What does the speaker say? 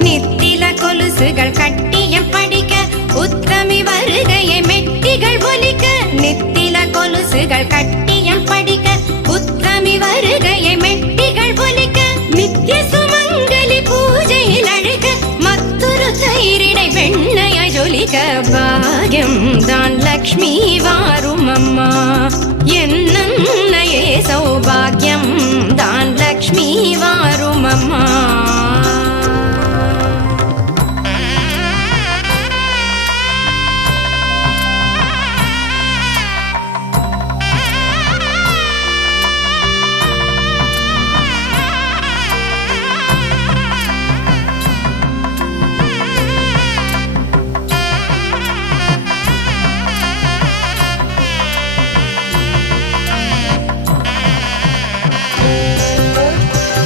நித்தில கொலுசுகள் கட்டியம் படிக்க உத்தமி வருகையை மெட்டிகள் ஒலிக்க. நித்தில கொலுசுகள் கட்டியம் படிக்க உத்தமி வருகையை மெட்டிகள் ஒலிக்க. நித்திய சுமங்கலி பூஜையில் அழுக மத்தொரு தயிரிடை வெண்ணையாய் ஜொலிக்க. பாக்யம் தான் லக்ஷ்மி வாரும் அம்மா என்னையே சௌபாகியம் தான் லக்ஷ்மி